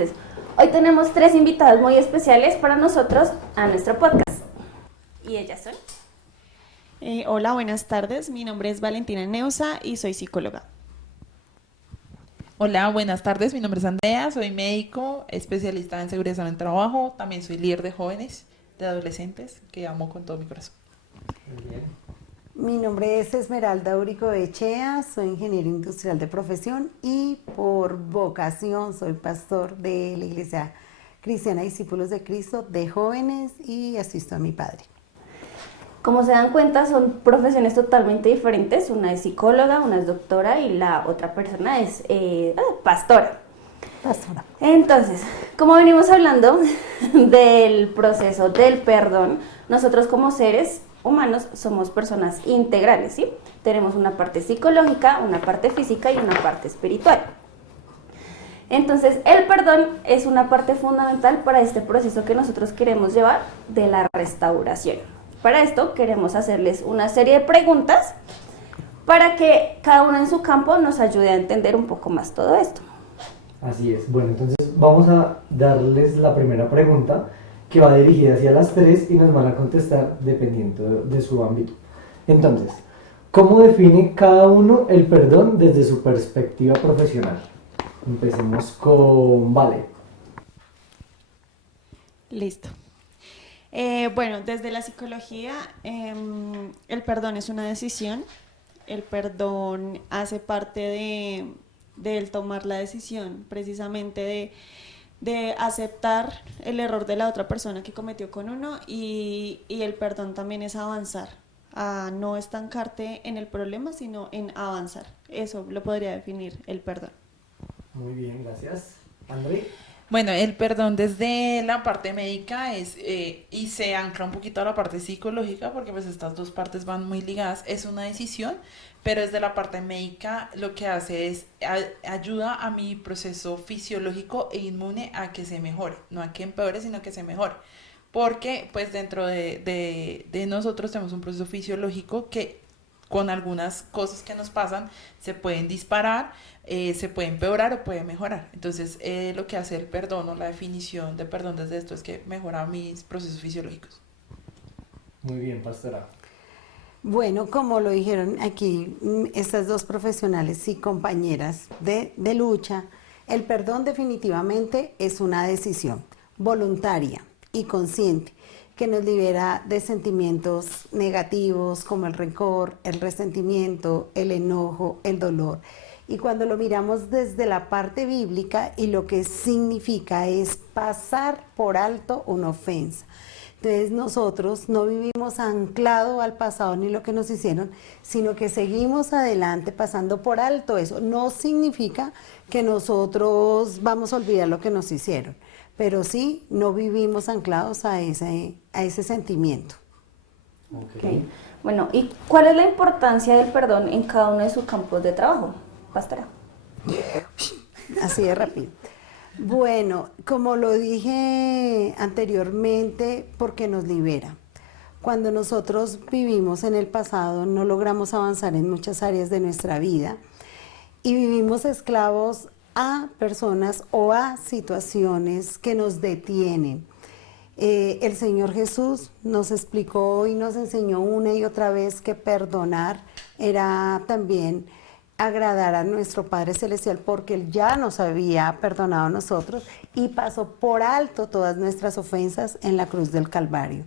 Hoy tenemos 3 invitados muy especiales para nosotros a nuestro podcast. ¿Y ellas son? Hola, buenas tardes. Mi nombre es Valentina Neusa y soy psicóloga. Hola, buenas tardes. Mi nombre es Andrea, soy médico, especialista en seguridad en el trabajo. También soy líder de jóvenes, de adolescentes, que amo con todo mi corazón. Muy bien. Mi nombre es Esmeralda Urico-Echea, soy ingeniero industrial de profesión y por vocación soy pastor de la Iglesia Cristiana Discípulos de Cristo de jóvenes y asisto a mi padre. Como se dan cuenta, son profesiones totalmente diferentes. Una es psicóloga, una es doctora y la otra persona es pastora. Pastora. Entonces, como venimos hablando del proceso del perdón, nosotros como seres humanos somos personas integrales, ¿sí? Tenemos una parte psicológica, una parte física y una parte espiritual. Entonces, el perdón es una parte fundamental para este proceso que nosotros queremos llevar de la restauración. Para esto queremos hacerles una serie de preguntas para que cada uno en su campo nos ayude a entender un poco más todo esto. Así es. Bueno, entonces vamos a darles la primera pregunta que va dirigida hacia las tres y nos van a contestar dependiendo de su ámbito. Entonces, ¿cómo define cada uno el perdón desde su perspectiva profesional? Empecemos con Vale. Listo. Bueno, desde la psicología, el perdón es una decisión. El perdón hace parte de el tomar la decisión, precisamente de aceptar el error de la otra persona que cometió con uno y el perdón también es avanzar, a no estancarte en el problema, sino en avanzar. Eso lo podría definir el perdón. Muy bien, gracias. André. Bueno, el perdón desde la parte médica es, y se ancla un poquito a la parte psicológica, porque pues estas dos partes van muy ligadas, es una decisión, pero desde la parte médica lo que hace es ayuda a mi proceso fisiológico e inmune a que se mejore, no a que empeore, sino que se mejore. Porque pues dentro de nosotros tenemos un proceso fisiológico que con algunas cosas que nos pasan se pueden disparar, se puede empeorar o puede mejorar. Entonces, lo que hace el perdón o la definición de perdón desde esto es que mejora mis procesos fisiológicos. Muy bien, pastora. Bueno, como lo dijeron aquí estas dos profesionales y compañeras de lucha, el perdón definitivamente es una decisión voluntaria y consciente que nos libera de sentimientos negativos como el rencor, el resentimiento, el enojo, el dolor. Y cuando lo miramos desde la parte bíblica y lo que significa es pasar por alto una ofensa. Entonces nosotros no vivimos anclado al pasado ni lo que nos hicieron, sino que seguimos adelante pasando por alto eso. No significa que nosotros vamos a olvidar lo que nos hicieron, pero sí no vivimos anclados a ese sentimiento. Okay. Bueno, ¿y cuál es la importancia del perdón en cada uno de sus campos de trabajo, pastora? Así de rápido. Bueno, como lo dije anteriormente, porque nos libera. Cuando nosotros vivimos en el pasado, no logramos avanzar en muchas áreas de nuestra vida y vivimos esclavos a personas o a situaciones que nos detienen. El Señor Jesús nos explicó y nos enseñó una y otra vez que perdonar era también agradar a nuestro Padre Celestial porque Él ya nos había perdonado a nosotros y pasó por alto todas nuestras ofensas en la cruz del Calvario.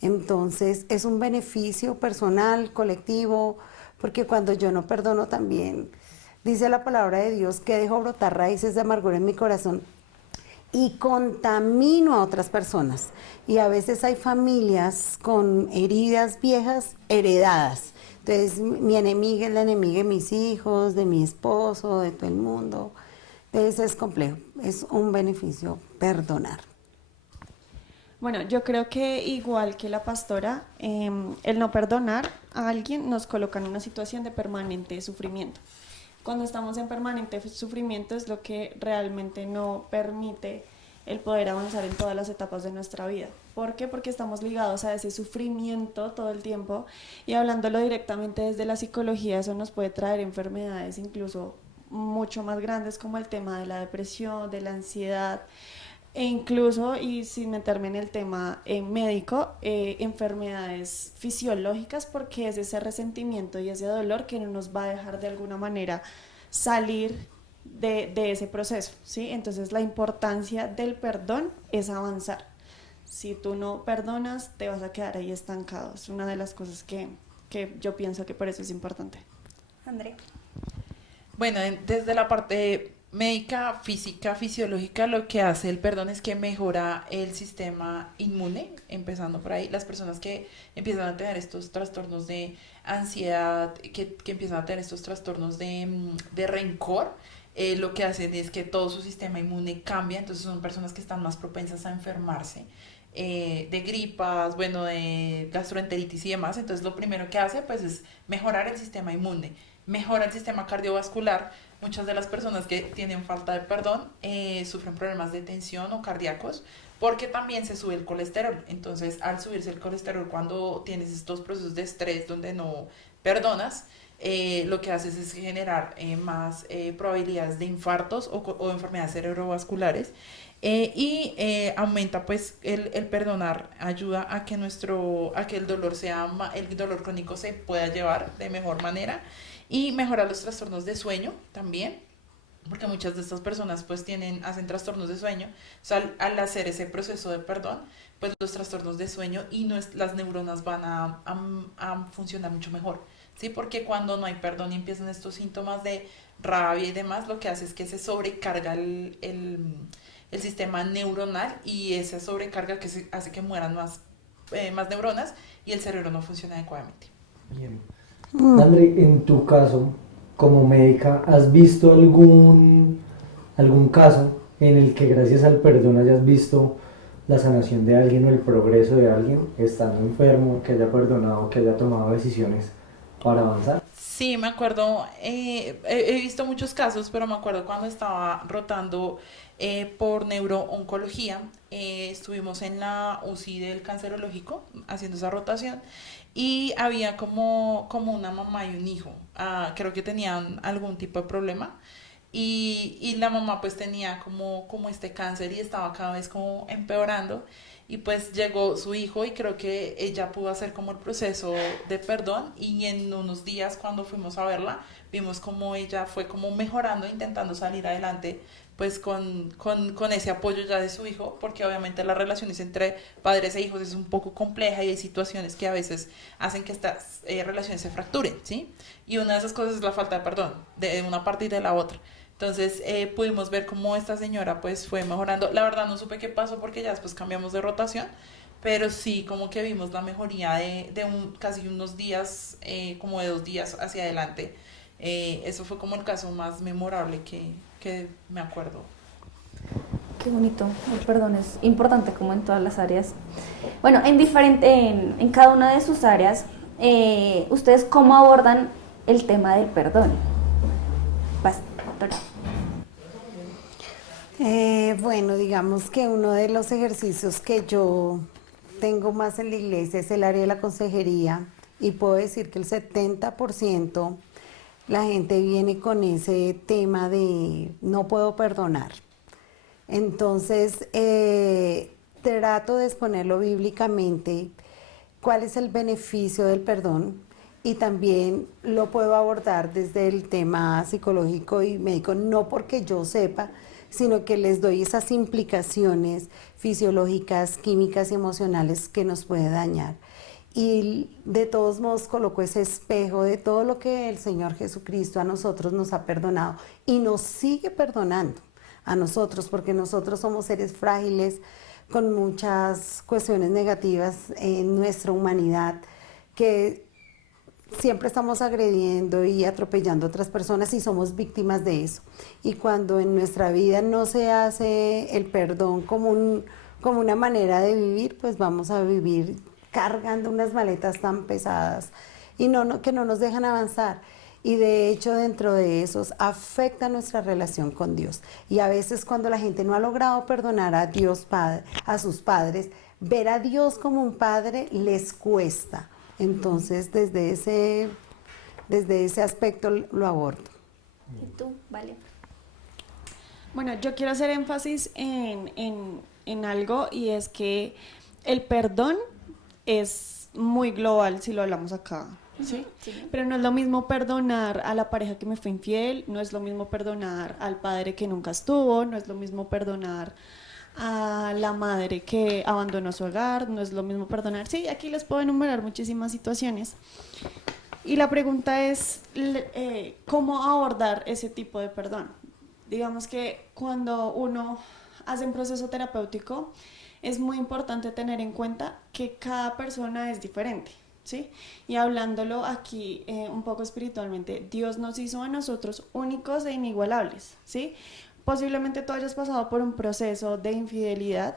Entonces es un beneficio personal, colectivo, porque cuando yo no perdono también, dice la palabra de Dios que dejo brotar raíces de amargura en mi corazón y contamino a otras personas. Y a veces hay familias con heridas viejas heredadas. Entonces mi enemiga es la enemiga de mis hijos, de mi esposo, de todo el mundo. Entonces es complejo, es un beneficio perdonar. Bueno, yo creo que igual que la pastora, el no perdonar a alguien nos coloca en una situación de permanente sufrimiento. Cuando estamos en permanente sufrimiento es lo que realmente no permite el poder avanzar en todas las etapas de nuestra vida. ¿Por qué? Porque estamos ligados a ese sufrimiento todo el tiempo y hablándolo directamente desde la psicología, eso nos puede traer enfermedades incluso mucho más grandes como el tema de la depresión, de la ansiedad, e incluso, y sin meterme en el tema médico, enfermedades fisiológicas, porque es ese resentimiento y ese dolor que no nos va a dejar de alguna manera salir de ese proceso, ¿sí? Entonces la importancia del perdón es avanzar. Si tú no perdonas, te vas a quedar ahí estancado. Es una de las cosas que yo pienso que por eso es importante. André. Bueno, desde la parte médica, física, fisiológica, lo que hace el perdón es que mejora el sistema inmune, empezando por ahí. Las personas que empiezan a tener estos trastornos de ansiedad, que empiezan a tener estos trastornos de rencor, lo que hacen es que todo su sistema inmune cambia, entonces son personas que están más propensas a enfermarse. De gripas, bueno, de gastroenteritis y demás. Entonces lo primero que hace pues es mejorar el sistema inmune, mejora el sistema cardiovascular. Muchas de las personas que tienen falta de perdón sufren problemas de tensión o cardíacos porque también se sube el colesterol. Entonces al subirse el colesterol cuando tienes estos procesos de estrés donde no perdonas, lo que haces es generar más probabilidades de infartos o enfermedades cerebrovasculares. Aumenta pues el perdonar, ayuda a que a que el dolor el dolor crónico se pueda llevar de mejor manera y mejora los trastornos de sueño también, porque muchas de estas personas pues hacen trastornos de sueño. O sea, al hacer ese proceso de perdón, pues los trastornos de sueño y las neuronas van a funcionar mucho mejor, ¿sí? Porque cuando no hay perdón y empiezan estos síntomas de rabia y demás, lo que hace es que se sobrecarga el sistema neuronal y esa sobrecarga hace que mueran más neuronas y el cerebro no funciona adecuadamente. Bien. André, en tu caso, como médica, ¿has visto algún caso en el que gracias al perdón hayas visto la sanación de alguien o el progreso de alguien estando enfermo, que haya perdonado, que haya tomado decisiones para avanzar? Sí, me acuerdo, he visto muchos casos, pero me acuerdo cuando estaba rotando por neurooncología, estuvimos en la UCI del cancerológico haciendo esa rotación y había como una mamá y un hijo. Creo que tenían algún tipo de problema y la mamá pues tenía como este cáncer y estaba cada vez como empeorando. Y pues llegó su hijo y creo que ella pudo hacer como el proceso de perdón y en unos días cuando fuimos a verla vimos como ella fue como mejorando, intentando salir adelante pues con ese apoyo ya de su hijo, porque obviamente las relaciones entre padres e hijos es un poco compleja y hay situaciones que a veces hacen que estas relaciones se fracturen, ¿sí? Y una de esas cosas es la falta de perdón de una parte y de la otra. Entonces pudimos ver cómo esta señora pues fue mejorando. La verdad no supe qué pasó porque ya después cambiamos de rotación, pero sí como que vimos la mejoría casi unos días, como de 2 días hacia adelante. Eso fue como el caso más memorable que me acuerdo. Qué bonito, el perdón es importante como en todas las áreas. Bueno, en cada una de sus áreas, ¿ustedes cómo abordan el tema del perdón? Pastora. Bueno, digamos que uno de los ejercicios que yo tengo más en la iglesia es el área de la consejería y puedo decir que el 70% la gente viene con ese tema de no puedo perdonar. Entonces, trato de exponerlo bíblicamente, cuál es el beneficio del perdón y también lo puedo abordar desde el tema psicológico y médico, no porque yo sepa, sino que les doy esas implicaciones fisiológicas, químicas y emocionales que nos puede dañar. Y de todos modos coloco ese espejo de todo lo que el Señor Jesucristo a nosotros nos ha perdonado y nos sigue perdonando a nosotros, porque nosotros somos seres frágiles con muchas cuestiones negativas en nuestra humanidad, que siempre estamos agrediendo y atropellando a otras personas y somos víctimas de eso. Y cuando en nuestra vida no se hace el perdón como una manera de vivir, pues vamos a vivir cargando unas maletas tan pesadas y que no nos dejan avanzar. Y de hecho dentro de esos afecta nuestra relación con Dios. Y a veces cuando la gente no ha logrado perdonar a Dios Padre, a sus padres, ver a Dios como un padre les cuesta. Entonces desde ese aspecto lo abordo. ¿Y tú? Vale. Bueno, yo quiero hacer énfasis en algo, y es que el perdón es muy global si lo hablamos acá, ¿sí? Sí. Pero no es lo mismo perdonar a la pareja que me fue infiel, no es lo mismo perdonar al padre que nunca estuvo, no es lo mismo perdonar a la madre que abandonó su hogar, no es lo mismo perdonar. Sí, aquí les puedo enumerar muchísimas situaciones. Y la pregunta es, ¿cómo abordar ese tipo de perdón? Digamos que cuando uno hace un proceso terapéutico, es muy importante tener en cuenta que cada persona es diferente, ¿sí? Y hablándolo aquí un poco espiritualmente, Dios nos hizo a nosotros únicos e inigualables, ¿sí? Posiblemente tú hayas pasado por un proceso de infidelidad,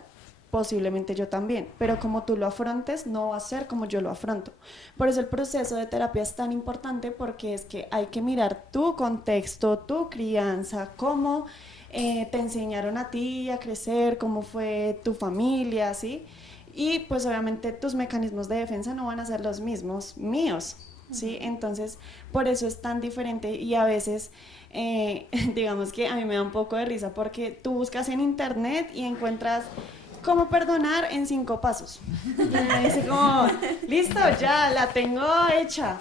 posiblemente yo también, pero como tú lo afrontes no va a ser como yo lo afronto. Por eso el proceso de terapia es tan importante, porque es que hay que mirar tu contexto, tu crianza, cómo te enseñaron a ti a crecer, cómo fue tu familia, ¿sí? Y pues obviamente tus mecanismos de defensa no van a ser los mismos míos, ¿sí? Entonces, por eso es tan diferente, y a veces, digamos que a mí me da un poco de risa, porque tú buscas en internet y encuentras cómo perdonar en 5 pasos. Y me dice como, listo, ya la tengo hecha.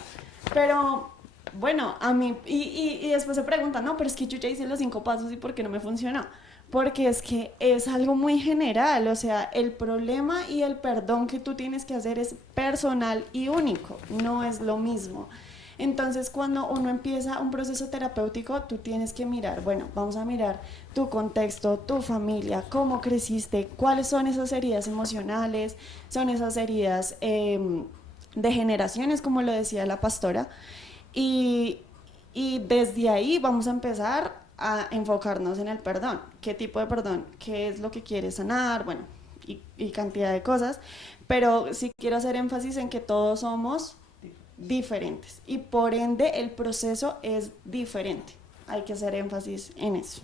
Pero bueno, a mí, y después se preguntan, no, pero es que yo ya hice los 5 pasos y ¿por qué no me funcionó? Porque es que es algo muy general, o sea, el problema y el perdón que tú tienes que hacer es personal y único, no es lo mismo. Entonces, cuando uno empieza un proceso terapéutico, tú tienes que mirar, bueno, vamos a mirar tu contexto, tu familia, cómo creciste, cuáles son esas heridas emocionales, son esas heridas de generaciones, como lo decía la pastora, y desde ahí vamos a empezar a enfocarnos en el perdón. ¿Qué tipo de perdón? ¿Qué es lo que quieres sanar? Bueno, y cantidad de cosas, pero sí quiero hacer énfasis en que todos somos diferentes y por ende el proceso es diferente. Hay que hacer énfasis en eso.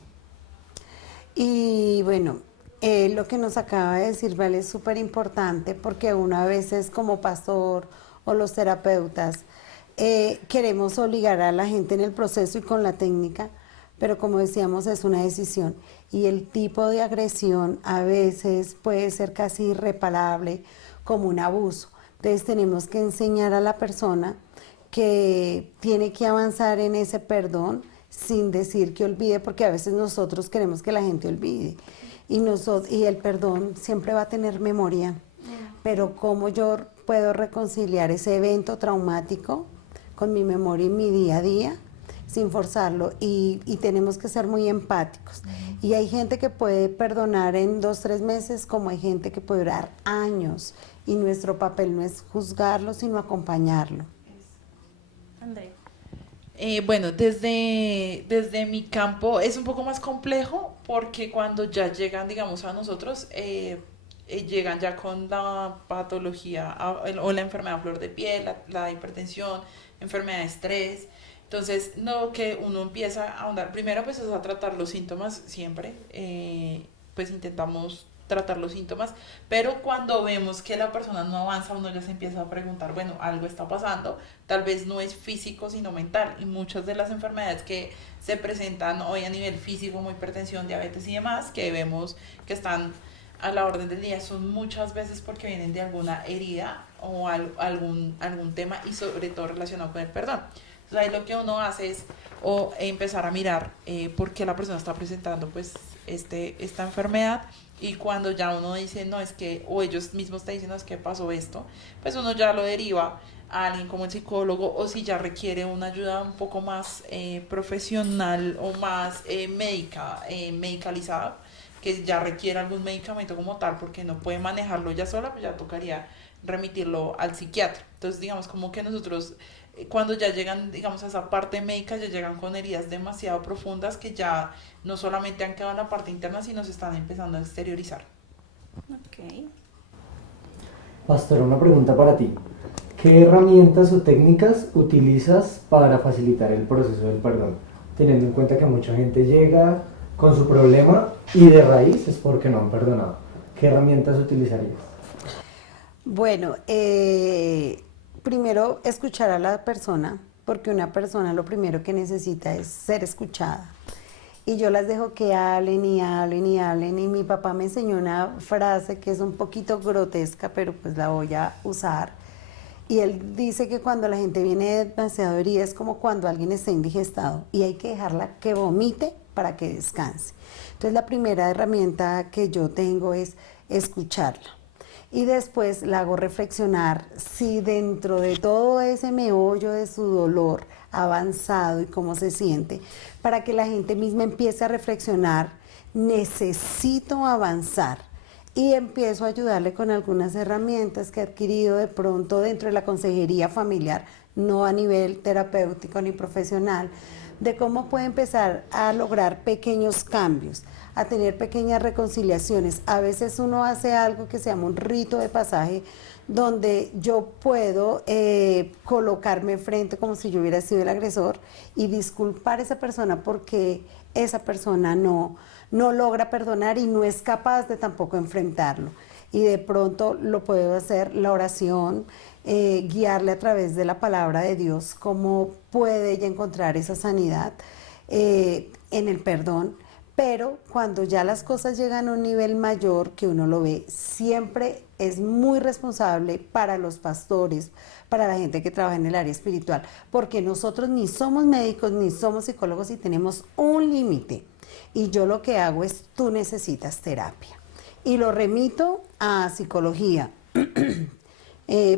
Y bueno, lo que nos acaba de decir Vale es súper importante, porque uno a veces como pastor o los terapeutas queremos obligar a la gente en el proceso y con la técnica, pero como decíamos es una decisión, y el tipo de agresión a veces puede ser casi irreparable, como un abuso. Entonces tenemos que enseñar a la persona que tiene que avanzar en ese perdón sin decir que olvide, porque a veces nosotros queremos que la gente olvide, y el perdón siempre va a tener memoria, pero cómo yo puedo reconciliar ese evento traumático con mi memoria y mi día a día sin forzarlo, y tenemos que ser muy empáticos. Y hay gente que puede perdonar en 2, 3 meses, como hay gente que puede durar años, y nuestro papel no es juzgarlo, sino acompañarlo. André. Bueno, desde mi campo es un poco más complejo, porque cuando ya llegan, digamos, a nosotros, llegan ya con la patología o la enfermedad a flor de piel, la hipertensión, enfermedad de estrés. Entonces, no, que uno empieza a ahondar. Primero, pues, es a tratar los síntomas siempre. Pues intentamos tratar los síntomas, pero cuando vemos que la persona no avanza, uno ya se empieza a preguntar, bueno, algo está pasando, tal vez no es físico, sino mental, y muchas de las enfermedades que se presentan hoy a nivel físico, como hipertensión, diabetes y demás, que vemos que están a la orden del día, son muchas veces porque vienen de alguna herida o algún tema, y sobre todo relacionado con el perdón. Entonces ahí lo que uno hace es empezar a mirar por qué la persona está presentando pues esta enfermedad, y cuando ya uno dice, no, es que, o ellos mismos te dicen, no, es que pasó esto, pues uno ya lo deriva a alguien como el psicólogo, o si ya requiere una ayuda un poco más profesional o más medicalizada, que ya requiere algún medicamento como tal, porque no puede manejarlo ya sola, pues ya tocaría remitirlo al psiquiatra. Entonces, digamos, como que nosotros, cuando ya llegan, digamos, a esa parte médica, ya llegan con heridas demasiado profundas que ya no solamente han quedado en la parte interna, sino se están empezando a exteriorizar. Ok. Pastor, una pregunta para ti. ¿Qué herramientas o técnicas utilizas para facilitar el proceso del perdón? Teniendo en cuenta que mucha gente llega con su problema y de raíz es porque no han perdonado. ¿Qué herramientas utilizarías? Bueno, primero escuchar a la persona, porque una persona lo primero que necesita es ser escuchada. Y yo las dejo que hablen y hablen y hablen. Y mi papá me enseñó una frase que es un poquito grotesca, pero pues la voy a usar. Y él dice que cuando la gente viene demasiado herida es como cuando alguien está indigestado y hay que dejarla que vomite para que descanse. Entonces la primera herramienta que yo tengo es escucharla. Y después la hago reflexionar si dentro de todo ese meollo de su dolor ha avanzado y cómo se siente, para que la gente misma empiece a reflexionar, necesito avanzar. Y empiezo a ayudarle con algunas herramientas que he adquirido de pronto dentro de la consejería familiar, no a nivel terapéutico ni profesional, de cómo puede empezar a lograr pequeños cambios, a tener pequeñas reconciliaciones. A veces uno hace algo que se llama un rito de pasaje, donde yo puedo colocarme frente como si yo hubiera sido el agresor y disculpar a esa persona porque esa persona no logra perdonar y no es capaz de tampoco enfrentarlo. Y de pronto lo puedo hacer, la oración, guiarle a través de la palabra de Dios, cómo puede ella encontrar esa sanidad en el perdón. Pero cuando ya las cosas llegan a un nivel mayor que uno lo ve, siempre es muy responsable para los pastores, para la gente que trabaja en el área espiritual, porque nosotros ni somos médicos ni somos psicólogos y tenemos un límite. Y yo lo que hago es, tú necesitas terapia. Y lo remito a psicología.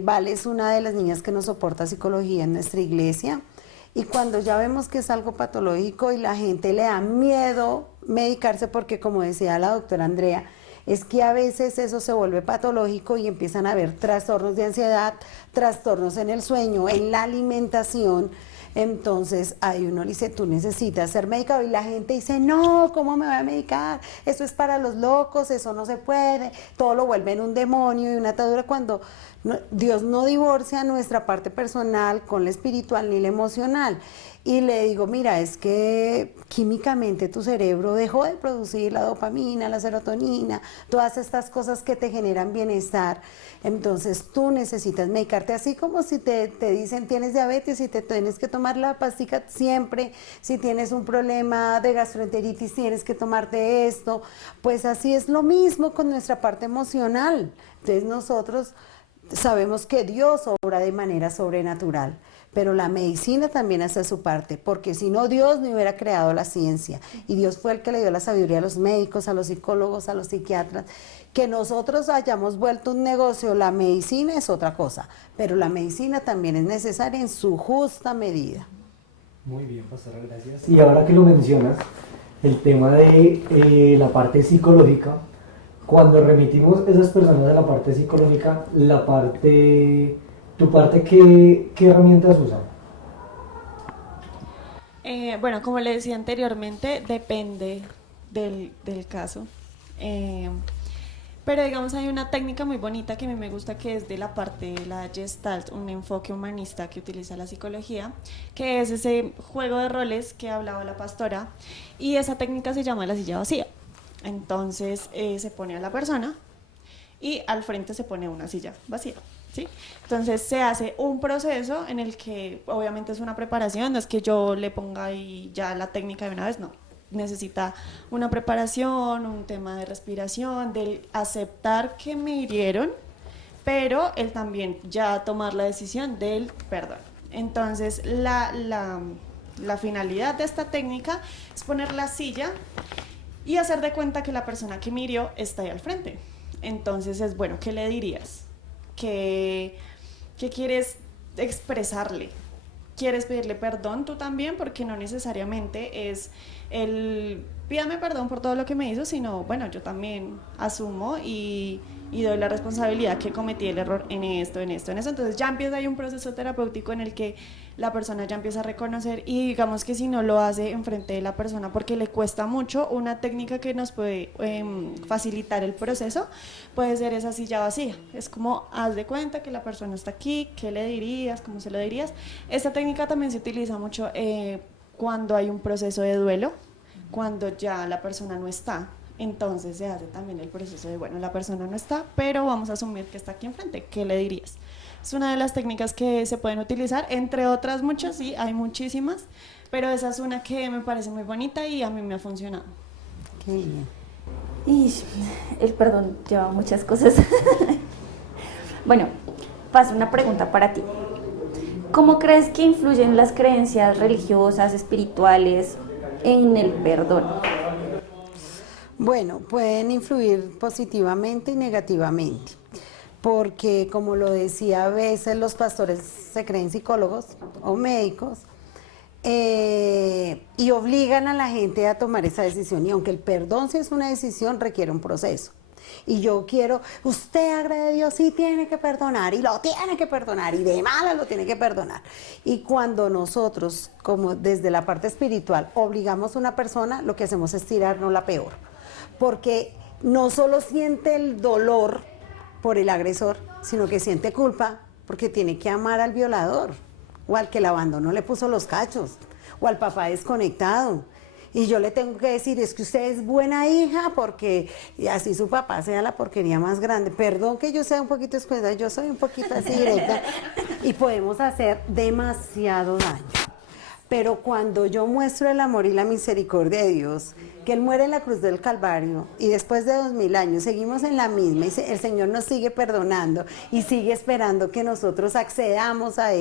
Vale es una de las niñas que nos soporta psicología en nuestra iglesia. Y cuando ya vemos que es algo patológico y la gente le da miedo medicarse, porque como decía la doctora Andrea, es que a veces eso se vuelve patológico y empiezan a haber trastornos de ansiedad, trastornos en el sueño, en la alimentación. Entonces ahí uno le dice, tú necesitas ser medicado, y la gente dice, no, ¿cómo me voy a medicar? Eso es para los locos, eso no se puede, todo lo vuelve en un demonio y una atadura, cuando Dios no divorcia nuestra parte personal con la espiritual ni la emocional. Y le digo, mira, es que químicamente tu cerebro dejó de producir la dopamina, la serotonina, todas estas cosas que te generan bienestar. Entonces tú necesitas medicarte, así como si te dicen tienes diabetes y te tienes que tomar la pastica siempre, si tienes un problema de gastroenteritis tienes que tomarte esto, pues así es lo mismo con nuestra parte emocional. Entonces nosotros sabemos que Dios obra de manera sobrenatural, pero la medicina también hace su parte, porque si no, Dios no hubiera creado la ciencia, y Dios fue el que le dio la sabiduría a los médicos, a los psicólogos, a los psiquiatras. Que nosotros hayamos vuelto un negocio, la medicina es otra cosa, pero la medicina también es necesaria en su justa medida. Muy bien, pastora, gracias. Y ahora que lo mencionas, el tema de la parte psicológica, cuando remitimos esas personas a la parte psicológica, tu parte, ¿qué herramientas usan? Bueno, como le decía anteriormente, depende del caso. Pero digamos, hay una técnica muy bonita que a mí me gusta, que es de la parte de la Gestalt, un enfoque humanista que utiliza la psicología, que es ese juego de roles que hablaba la pastora, y esa técnica se llama la silla vacía. Entonces se pone a la persona y al frente se pone una silla vacía, ¿sí? Entonces se hace un proceso en el que obviamente es una preparación, no es que yo le ponga ahí ya la técnica de una vez, no. Necesita una preparación, un tema de respiración, del aceptar que me hirieron, pero el también ya tomar la decisión del perdón. Entonces la finalidad de esta técnica es poner la silla y hacer de cuenta que la persona que me hirió está ahí al frente. Entonces es bueno, ¿qué le dirías? ¿Qué quieres expresarle? ¿Quieres pedirle perdón tú también? Porque no necesariamente es el pídame perdón por todo lo que me hizo, sino bueno, yo también asumo y doy la responsabilidad que cometí el error en esto. Entonces ya empieza ahí un proceso terapéutico en el que la persona ya empieza a reconocer, y digamos que si no lo hace enfrente de la persona porque le cuesta mucho, una técnica que nos puede facilitar el proceso puede ser esa silla vacía. Es como, haz de cuenta que la persona está aquí, ¿qué le dirías? ¿Cómo se lo dirías? Esta técnica también se utiliza mucho cuando hay un proceso de duelo, cuando ya la persona no está. Entonces se hace también el proceso de, bueno, la persona no está, pero vamos a asumir que está aquí enfrente, ¿qué le dirías? Es una de las técnicas que se pueden utilizar, entre otras muchas, sí, hay muchísimas, pero esa es una que me parece muy bonita y a mí me ha funcionado. Qué bien. Y el perdón lleva muchas cosas. Bueno, paso una pregunta para ti. ¿Cómo crees que influyen las creencias religiosas, espirituales en el perdón? Bueno, pueden influir positivamente y negativamente, porque como lo decía, a veces los pastores se creen psicólogos o médicos y obligan a la gente a tomar esa decisión. Y aunque el perdón sí es una decisión, requiere un proceso. Y yo quiero, usted agrede a Dios, sí tiene que perdonar, y lo tiene que perdonar, y de malas lo tiene que perdonar. Y cuando nosotros, como desde la parte espiritual, obligamos a una persona, lo que hacemos es tirarnos la peor. Porque no solo siente el dolor por el agresor, sino que siente culpa porque tiene que amar al violador, o al que la abandonó, le puso los cachos, o al papá desconectado. Y yo le tengo que decir, es que usted es buena hija porque y así su papá sea la porquería más grande. Perdón que yo sea un poquito escueta, yo soy un poquito así directa. Y podemos hacer demasiado daño. Pero cuando yo muestro el amor y la misericordia de Dios, que Él muere en la cruz del Calvario y después de 2000 años seguimos en la misma y el Señor nos sigue perdonando y sigue esperando que nosotros accedamos a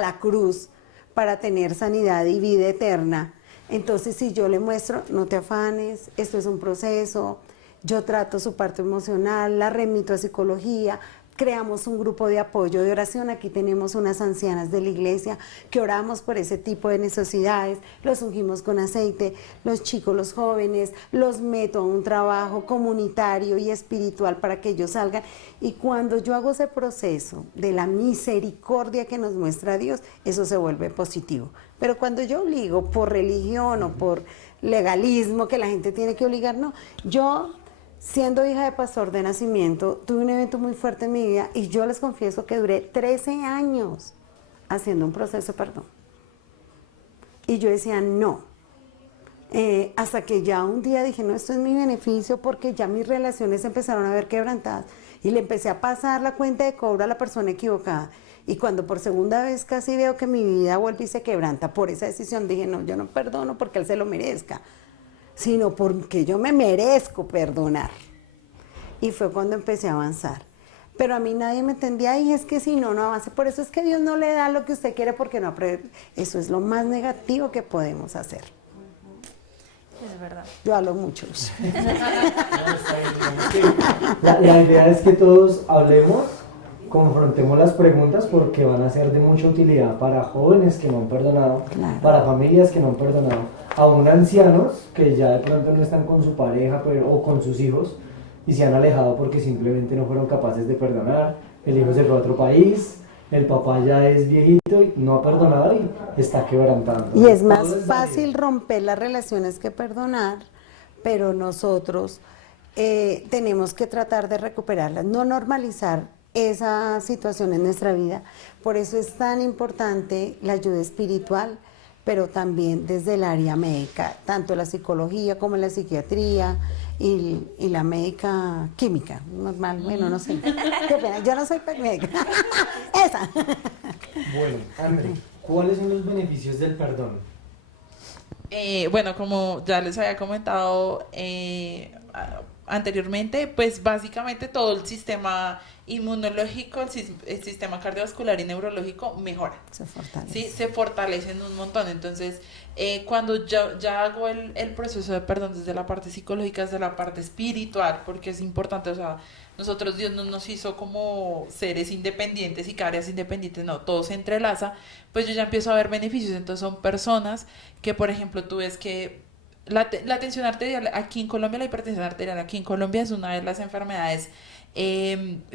la cruz para tener sanidad y vida eterna. Entonces, si yo le muestro, no te afanes, esto es un proceso, yo trato su parte emocional, la remito a psicología, creamos un grupo de apoyo de oración, aquí tenemos unas ancianas de la iglesia que oramos por ese tipo de necesidades, los ungimos con aceite, los chicos, los jóvenes, los meto a un trabajo comunitario y espiritual para que ellos salgan. Y cuando yo hago ese proceso de la misericordia que nos muestra Dios, eso se vuelve positivo. Pero cuando yo obligo por religión o por legalismo, que la gente tiene que obligar, no, yo... Siendo hija de pastor de nacimiento, tuve un evento muy fuerte en mi vida y yo les confieso que duré 13 años haciendo un proceso de perdón. Y yo decía, no. Hasta que ya un día dije, no, esto es mi beneficio porque ya mis relaciones empezaron a ver quebrantadas. Y le empecé a pasar la cuenta de cobro a la persona equivocada. Y cuando por segunda vez casi veo que mi vida vuelve y se quebranta por esa decisión, dije, no, yo no perdono porque él se lo merezca, sino porque yo me merezco perdonar. Y fue cuando empecé a avanzar. Pero a mí nadie me entendía, y es que si no, no avance. Por eso es que Dios no le da lo que usted quiere porque no aprende. Eso es lo más negativo que podemos hacer. Es verdad. Yo hablo mucho. La idea es que todos hablemos, confrontemos las preguntas porque van a ser de mucha utilidad para jóvenes que no han perdonado, Claro. para familias que no han perdonado, aún ancianos que ya de pronto no están con su pareja o con sus hijos y se han alejado porque simplemente no fueron capaces de perdonar, el hijo se fue a otro país, el papá ya es viejito y no ha perdonado y está quebrantando. Y es Todo más válido. fácil romper las relaciones que perdonar, pero nosotros tenemos que tratar de recuperarlas, no normalizar esa situación en nuestra vida. Por eso es tan importante la ayuda espiritual, pero también desde el área médica, tanto la psicología como la psiquiatría y la médica química, normal, bueno, no sé. Qué pena, yo no soy médica. Esa. Bueno, André, ¿cuáles son los beneficios del perdón? Bueno, como ya les había comentado anteriormente, pues básicamente todo el sistema inmunológico, el sistema cardiovascular y neurológico mejora. Se fortalece. Sí, se fortalecen un montón. Entonces, cuando ya hago el proceso de perdón desde la parte psicológica, desde la parte espiritual, porque es importante, o sea, nosotros Dios no nos hizo como seres independientes y áreas independientes, no, todo se entrelaza, pues yo ya empiezo a ver beneficios. Entonces son personas que, por ejemplo, tú ves que la tensión arterial aquí en Colombia, la hipertensión arterial aquí en Colombia es una de las enfermedades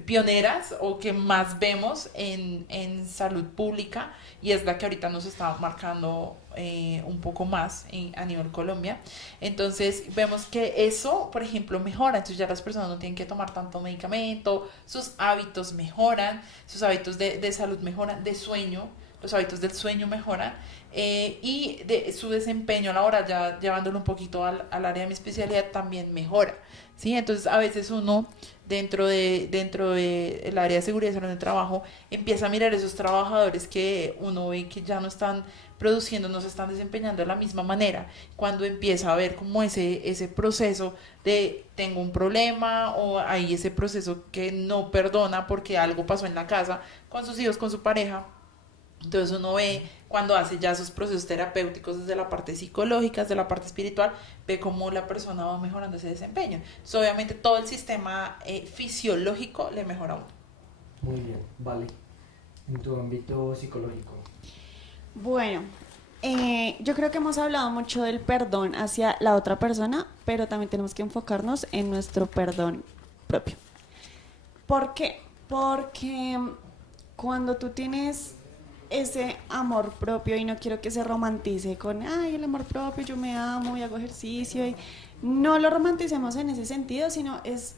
pioneras o que más vemos en salud pública, y es la que ahorita nos está marcando un poco más a nivel Colombia. Entonces vemos que eso, por ejemplo, mejora. Entonces ya las personas no tienen que tomar tanto medicamento, sus hábitos mejoran, sus hábitos de salud mejoran, de sueño. los hábitos del sueño mejoran, y de su desempeño laboral, ya llevándolo un poquito al área de mi especialidad, también mejora, ¿sí? Entonces a veces uno dentro de el área de seguridad y salud del trabajo empieza a mirar esos trabajadores que uno ve que ya no están produciendo, no se están desempeñando de la misma manera, cuando empieza a ver como ese proceso de tengo un problema, o hay ese proceso que no perdona porque algo pasó en la casa, con sus hijos, con su pareja. Entonces uno ve, cuando hace ya esos procesos terapéuticos desde la parte psicológica, desde la parte espiritual, ve cómo la persona va mejorando ese desempeño. Entonces obviamente todo el sistema fisiológico le mejora a uno. Muy bien, vale. En tu ámbito psicológico. Bueno, yo creo que hemos hablado mucho del perdón hacia la otra persona, pero también tenemos que enfocarnos en nuestro perdón propio. ¿Por qué? Porque cuando tú tienes ese amor propio, y no quiero que se romantice con, ay, el amor propio, yo me amo y hago ejercicio, y no lo romanticemos en ese sentido, sino es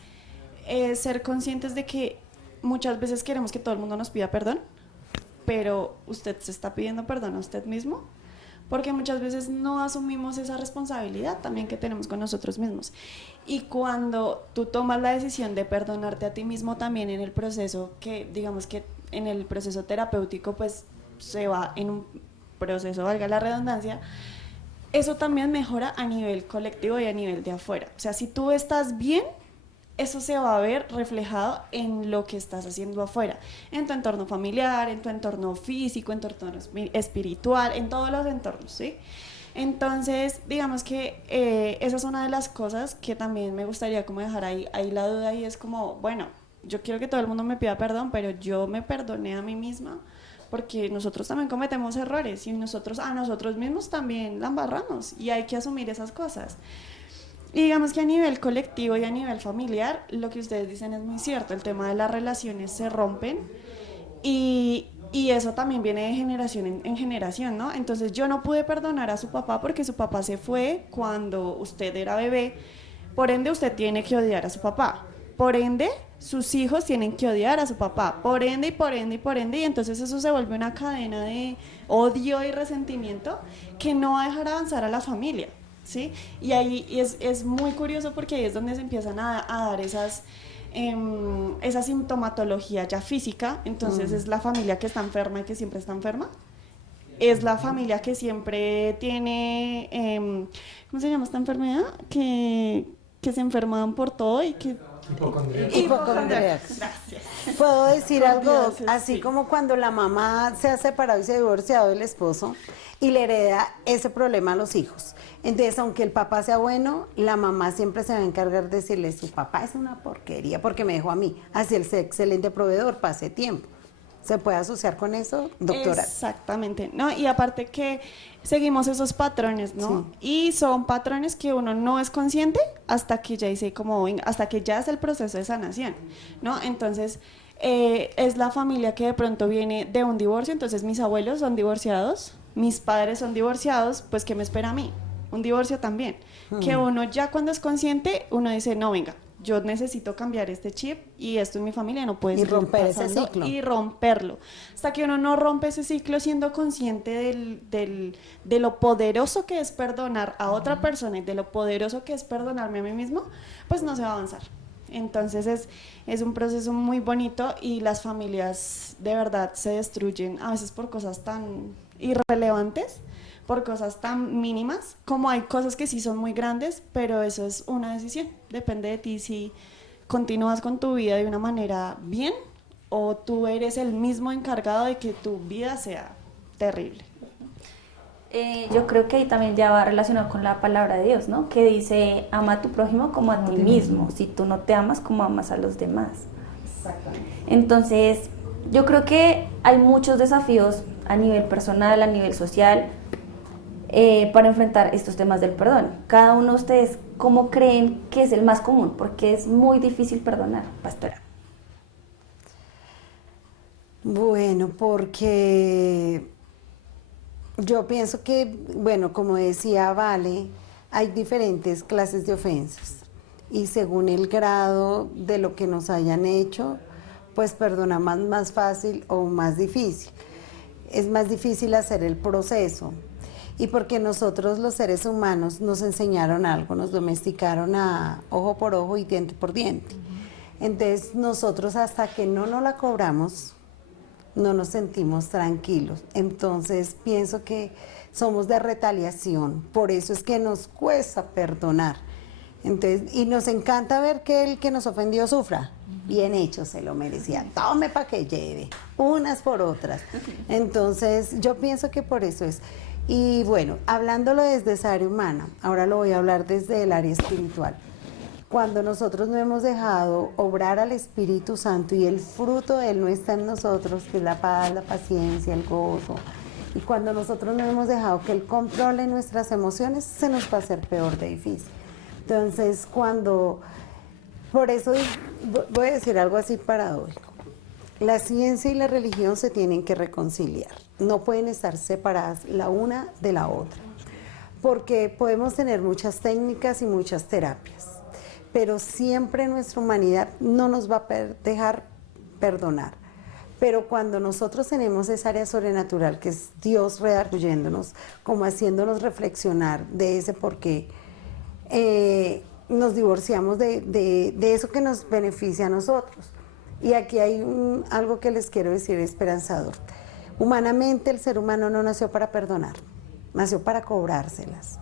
ser conscientes de que muchas veces queremos que todo el mundo nos pida perdón, pero usted se está pidiendo perdón a usted mismo, porque muchas veces no asumimos esa responsabilidad también que tenemos con nosotros mismos. Y cuando tú tomas la decisión de perdonarte a ti mismo también en el proceso, que digamos que en el proceso terapéutico pues se va en un proceso, valga la redundancia, eso también mejora a nivel colectivo y a nivel de afuera. O sea, si tú estás bien, eso se va a ver reflejado en lo que estás haciendo afuera, en tu entorno familiar, en tu entorno físico, en tu entorno espiritual, en todos los entornos, ¿sí? Entonces, digamos que esa es una de las cosas que también me gustaría como dejar ahí la duda, y es como, bueno, yo quiero que todo el mundo me pida perdón, pero yo me perdoné a mí misma, porque nosotros también cometemos errores, y nosotros a nosotros mismos también la embarramos, y hay que asumir esas cosas. Y digamos que a nivel colectivo y a nivel familiar, lo que ustedes dicen es muy cierto, el tema de las relaciones se rompen, y eso también viene de generación en generación, ¿no? Entonces yo no pude perdonar a su papá porque su papá se fue cuando usted era bebé, por ende usted tiene que odiar a su papá, por ende sus hijos tienen que odiar a su papá, por ende y por ende y por ende, y entonces eso se vuelve una cadena de odio y resentimiento que no va a dejar avanzar a la familia, ¿sí? Y ahí es muy curioso, porque ahí es donde se empiezan a dar esa sintomatología ya física. Entonces es la familia que está enferma y que siempre está enferma, es la familia que siempre tiene, ¿cómo se llama esta enfermedad? Que se enferman por todo y que... Hipocondríacos. Gracias. ¿Puedo decir algo? Cordiales, Así sí. como cuando la mamá se ha separado y se ha divorciado del esposo y le hereda ese problema a los hijos. Entonces, aunque el papá sea bueno, la mamá siempre se va a encargar de decirle, su papá es una porquería porque me dejó a mí. Así él sea excelente proveedor, pase tiempo. ¿Se puede asociar con eso, doctora? Exactamente, ¿no? Y aparte que seguimos esos patrones, ¿no? Sí. Y son patrones que uno no es consciente hasta que ya hice como, hasta que ya es el proceso de sanación, ¿no? Entonces, es la familia que de pronto viene de un divorcio, entonces mis abuelos son divorciados, mis padres son divorciados, pues ¿qué me espera a mí? Un divorcio también. Que uno ya cuando es consciente, uno dice, no, venga, yo necesito cambiar este chip y esto en mi familia no puede Y seguir romper ese pasando, ciclo. y romperlo. Hasta que uno no rompe ese ciclo siendo consciente de lo poderoso que es perdonar a otra persona y de lo poderoso que es perdonarme a mí mismo, pues no se va a avanzar. Entonces es un proceso muy bonito, y las familias de verdad se destruyen a veces por cosas tan irrelevantes, por cosas tan mínimas, como hay cosas que sí son muy grandes, pero eso es una decisión. Depende de ti si continúas con tu vida de una manera bien, o tú eres el mismo encargado de que tu vida sea terrible. Yo creo que ahí también ya va relacionado con la palabra de Dios, ¿no? Que dice, ama a tu prójimo como a ti mismo. Si tú no te amas, ¿cómo amas a los demás? Exactamente. Entonces, yo creo que hay muchos desafíos a nivel personal, a nivel social, para enfrentar estos temas del perdón. Cada uno de ustedes, ¿cómo creen que es el más común? Porque es muy difícil perdonar, pastora. Bueno, porque yo pienso que, bueno, como decía Vale, hay diferentes clases de ofensas, y según el grado de lo que nos hayan hecho, pues perdonamos más fácil o más difícil. es más difícil hacer el proceso. Y porque nosotros los seres humanos nos enseñaron algo, nos domesticaron a ojo por ojo y diente por diente. Entonces nosotros hasta que no nos la cobramos, no nos sentimos tranquilos. Entonces pienso que somos de retaliación, por eso es que nos cuesta perdonar. Entonces, y nos encanta ver que el que nos ofendió sufra. Bien hecho, se lo merecía. Tome para que lleve, unas por otras. Entonces, yo pienso que por eso es. Y bueno, hablándolo desde esa área humana, ahora lo voy a hablar desde el área espiritual. Cuando nosotros no hemos dejado obrar al Espíritu Santo y el fruto de Él no está en nosotros, que es la paz, la paciencia, el gozo, y cuando nosotros no hemos dejado que Él controle nuestras emociones, se nos va a hacer peor de difícil. Entonces, por eso voy a decir algo así paradójico. La ciencia y la religión se tienen que reconciliar, no pueden estar separadas la una de la otra, porque podemos tener muchas técnicas y muchas terapias, pero siempre nuestra humanidad no nos va a dejar perdonar. Pero cuando nosotros tenemos esa área sobrenatural, que es Dios redarguyéndonos, como haciéndonos reflexionar de ese por qué, nos divorciamos de eso que nos beneficia a nosotros. Y aquí hay algo que les quiero decir esperanzador. Humanamente el ser humano no nació para perdonar, nació para cobrárselas.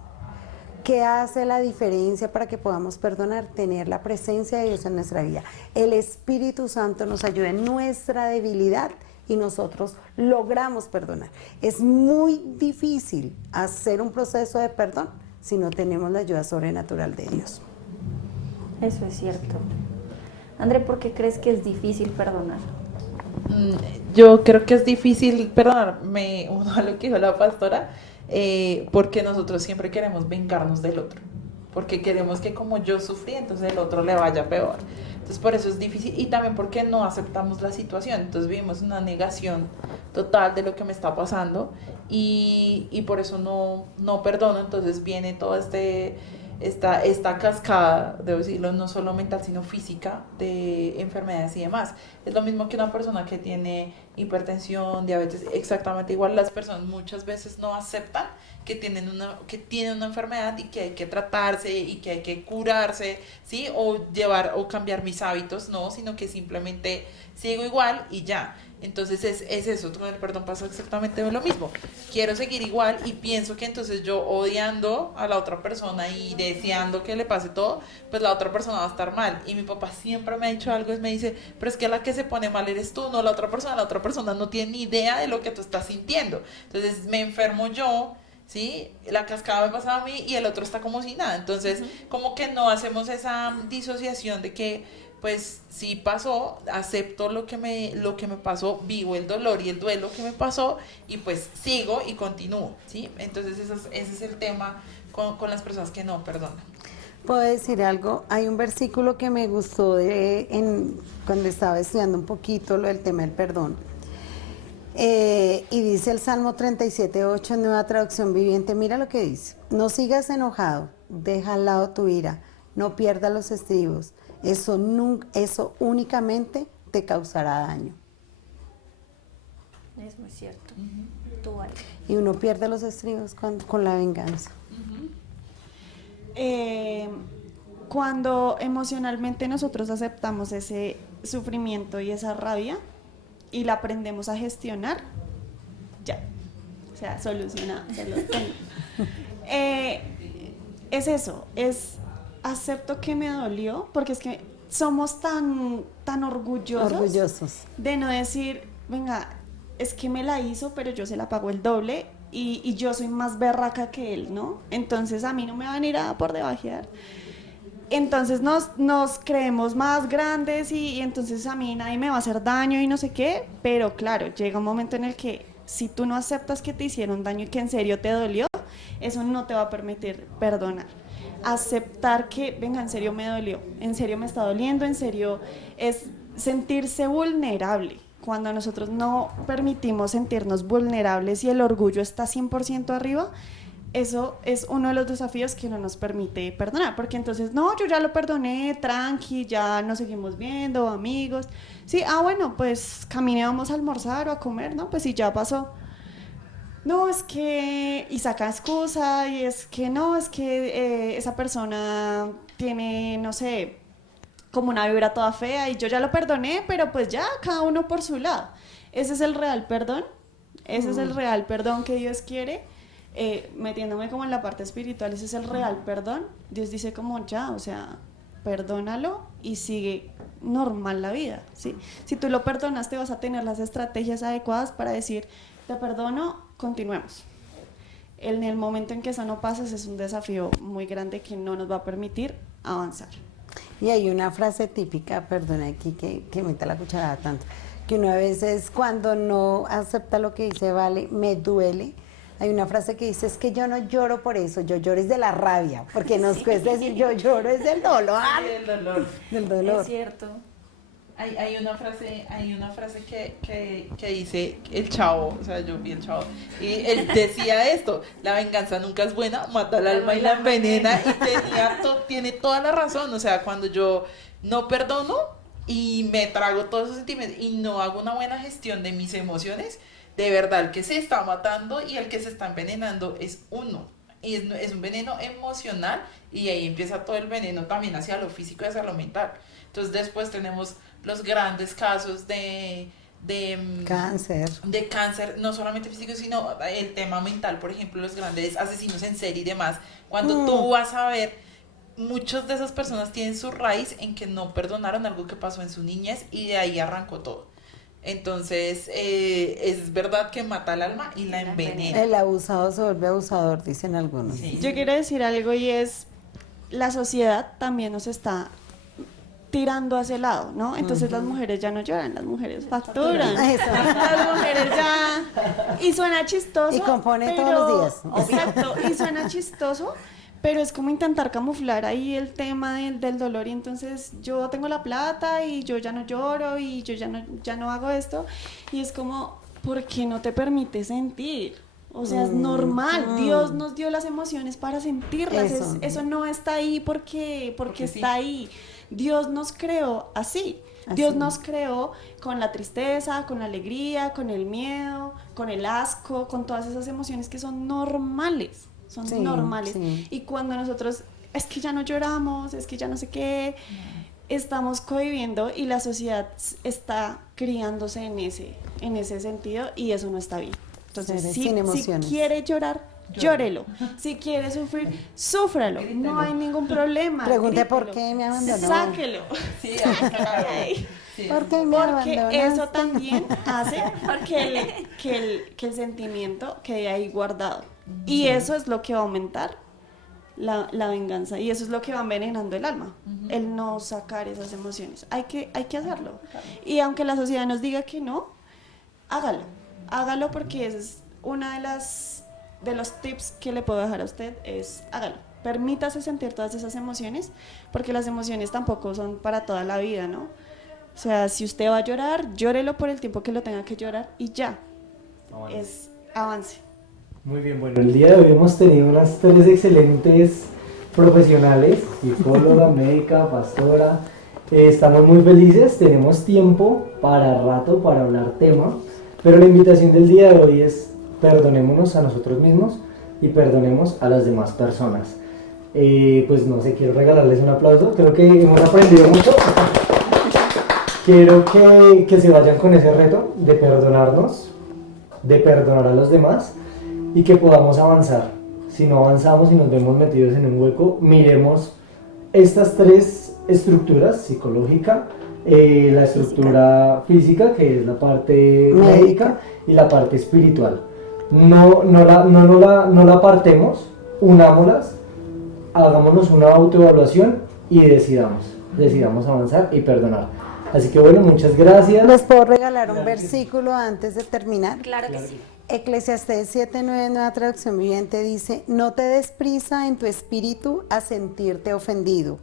¿Qué hace la diferencia para que podamos perdonar? Tener la presencia de Dios en nuestra vida. El Espíritu Santo nos ayuda en nuestra debilidad y nosotros logramos perdonar. Es muy difícil hacer un proceso de perdón si no tenemos la ayuda sobrenatural de Dios. Eso es cierto. André, ¿por qué crees que es difícil perdonar? Yo creo que es difícil perdonar, me uno a lo que dijo la pastora, porque nosotros siempre queremos vengarnos del otro, porque queremos que como yo sufrí, entonces el otro le vaya peor. Entonces por eso es difícil, y también porque no aceptamos la situación, entonces vivimos una negación total de lo que me está pasando, y por eso no perdono. Entonces viene todo esta cascada, debo decirlo, no solo mental, sino física, de enfermedades y demás. Es lo mismo que una persona que tiene hipertensión, diabetes, exactamente igual. Las personas muchas veces no aceptan que tienen una enfermedad y que hay que tratarse y que hay que curarse, ¿sí? O cambiar mis hábitos, no, sino que simplemente sigo igual y ya. Entonces es eso, con el perdón pasa exactamente lo mismo. Quiero seguir igual y pienso que entonces yo odiando a la otra persona y deseando que le pase todo, pues la otra persona va a estar mal. Y mi papá siempre me ha dicho algo, me dice, pero es que la que se pone mal eres tú, no la otra persona no tiene ni idea de lo que tú estás sintiendo. Entonces me enfermo yo, ¿sí? La cascada me pasa a mí y el otro está como si nada. Entonces, como que no hacemos esa disociación de que pues sí pasó, acepto lo que me pasó, vivo el dolor y el duelo que me pasó y pues sigo y continúo, ¿sí? Entonces ese es el tema con las personas que no perdonan. ¿Puedo decir algo? Hay un versículo que me gustó cuando estaba estudiando un poquito lo del tema del perdón. Y dice el Salmo 37:8 en Nueva Traducción Viviente, mira lo que dice: no sigas enojado, deja al lado tu ira, no pierdas los estribos. Eso únicamente te causará daño. Es muy cierto. Tú, vale. Y uno pierde los estribos con la venganza. Cuando emocionalmente nosotros aceptamos ese sufrimiento y esa rabia y la aprendemos a gestionar, ya, o sea, solucionado, se lo tengo. Es eso, acepto que me dolió, porque es que somos tan orgullosos de no decir, venga, es que me la hizo, pero yo se la pago el doble y yo soy más berraca que él, ¿no? Entonces a mí no me van a ir a por debajear. Entonces nos creemos más grandes y entonces a mí nadie me va a hacer daño y no sé qué, pero claro, llega un momento en el que si tú no aceptas que te hicieron daño y que en serio te dolió, eso no te va a permitir perdonar. Aceptar que, venga, en serio me dolió, en serio me está doliendo, en serio es sentirse vulnerable. Cuando nosotros no permitimos sentirnos vulnerables y el orgullo está 100% arriba, eso es uno de los desafíos que no nos permite perdonar, porque entonces, no, yo ya lo perdoné, tranqui, ya nos seguimos viendo, amigos, sí, bueno, pues camine, vamos a almorzar o a comer, ¿no? Pues sí, ya pasó. no, es que, y saca excusa, y es que no, es que esa persona tiene, no sé, como una vibra toda fea y yo ya lo perdoné, pero pues ya, cada uno por su lado. Ese es el real perdón, ese es el real perdón que Dios quiere, metiéndome como en la parte espiritual, ese es el real perdón. Dios dice como ya, o sea, perdónalo y sigue normal la vida, ¿sí? Si tú lo perdonaste vas a tener las estrategias adecuadas para decir, te perdono, continuemos. En el momento en que eso no pasa, es un desafío muy grande que no nos va a permitir avanzar. Y hay una frase típica, perdona aquí que meta la cucharada tanto, que uno a veces cuando no acepta lo que dice, vale, me duele. Hay una frase que dice, es que yo no lloro por eso, yo lloro es de la rabia, porque nos cuesta decir yo lloro es del dolor. Del dolor. Del dolor. Es cierto. Hay una frase que dice el Chavo, o sea, yo vi el Chavo, y él decía esto, la venganza nunca es buena, mata al alma y la envenena, y tiene toda la razón, o sea, cuando yo no perdono y me trago todos esos sentimientos y no hago una buena gestión de mis emociones, de verdad el que se está matando y el que se está envenenando es uno. Y es un veneno emocional y ahí empieza todo el veneno también hacia lo físico y hacia lo mental. Entonces después tenemos los grandes casos de cáncer, no solamente físico, sino el tema mental, por ejemplo, los grandes asesinos en serie y demás. Cuando tú vas a ver, muchas de esas personas tienen su raíz en que no perdonaron algo que pasó en su niñez y de ahí arrancó todo. Entonces, es verdad que mata el alma y la envenena. El abusado se vuelve abusador, dicen algunos. Sí. Yo quiero decir algo y es, la sociedad también nos está tirando hacia el lado, ¿no? Entonces las mujeres ya no lloran, las mujeres facturan. Eso. Las mujeres ya... Y suena chistoso. Y compone pero... todos los días. Exacto, y suena chistoso, pero es como intentar camuflar ahí el tema del dolor y entonces yo tengo la plata y yo ya no lloro y yo ya no hago esto y es como, ¿por qué no te permite sentir? O sea, es normal, Dios nos dio las emociones para sentirlas, eso no está ahí porque sí. está ahí. Dios nos creó así. Dios nos creó con la tristeza, con la alegría, con el miedo, con el asco, con todas esas emociones que son normales, normales. Sí. Y cuando nosotros, es que ya no lloramos, es que ya no sé qué, estamos conviviendo y la sociedad está criándose en ese sentido y eso no está bien. Entonces, sin emociones. si quiere llorar, llórelo. Si quiere sufrir, súfralo. No hay ningún problema. Pregunte grítelo. por qué me abandonó. Sáquelo. Sí, claro. Sí. ¿Por qué me Porque abandonaste? eso también hace que el sentimiento quede ahí guardado. Y eso es lo que va a aumentar la venganza. Y eso es lo que va envenenando el alma. El no sacar esas emociones. Hay que hacerlo. Y aunque la sociedad nos diga que no, hágalo. Hágalo porque esa es una de los tips que le puedo dejar a usted es hágalo. Permítase sentir todas esas emociones, porque las emociones tampoco son para toda la vida, ¿no? O sea, si usted va a llorar, llórelo por el tiempo que lo tenga que llorar y ya. Es avance. Muy bien, bueno, el día de hoy hemos tenido unas 3 excelentes profesionales, psicóloga, médica, pastora. Estamos muy felices, tenemos tiempo para rato para hablar tema, pero la invitación del día de hoy es perdonémonos a nosotros mismos y perdonemos a las demás personas. Pues no sé, quiero regalarles un aplauso, creo que hemos aprendido mucho. Quiero que se vayan con ese reto de perdonarnos, de perdonar a los demás y que podamos avanzar. Si no avanzamos y nos vemos metidos en un hueco, miremos estas 3 estructuras: psicológica, la estructura física, que es la parte médica, y la parte espiritual. No la apartemos, unámoslas, hagámonos una autoevaluación y decidamos avanzar y perdonar. Así que bueno, muchas gracias. ¿Les puedo regalar un versículo antes de terminar? Claro que sí. Eclesiastés 7:9, Nueva Traducción Viviente, dice: no te des prisa en tu espíritu a sentirte ofendido,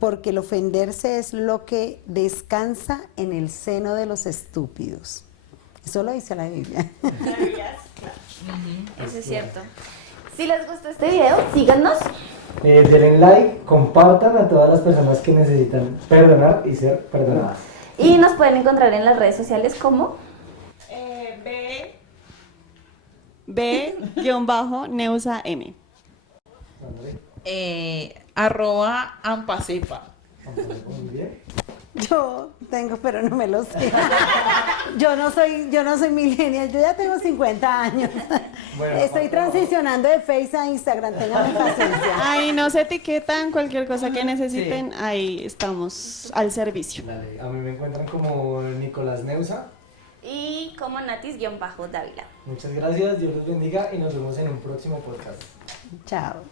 porque el ofenderse es lo que descansa en el seno de los estúpidos. Eso lo dice la Biblia. Eso es cierto. Si les gustó este video, síganos. Denle like, compartan a todas las personas que necesitan perdonar y ser perdonadas. Y nos pueden encontrar en las redes sociales como B-Neusa M. @ampacepa. Muy bien. Yo tengo, pero no me lo sé. Yo no soy millennial, yo ya tengo 50 años. Bueno, Estoy transicionando de Face a Instagram, tengan paciencia. Ahí nos etiquetan cualquier cosa que necesiten, ahí estamos al servicio. Dale, a mí me encuentran como Nicolás Neusa. Y como Natis-Dávila. Muchas gracias, Dios los bendiga y nos vemos en un próximo podcast. Chao.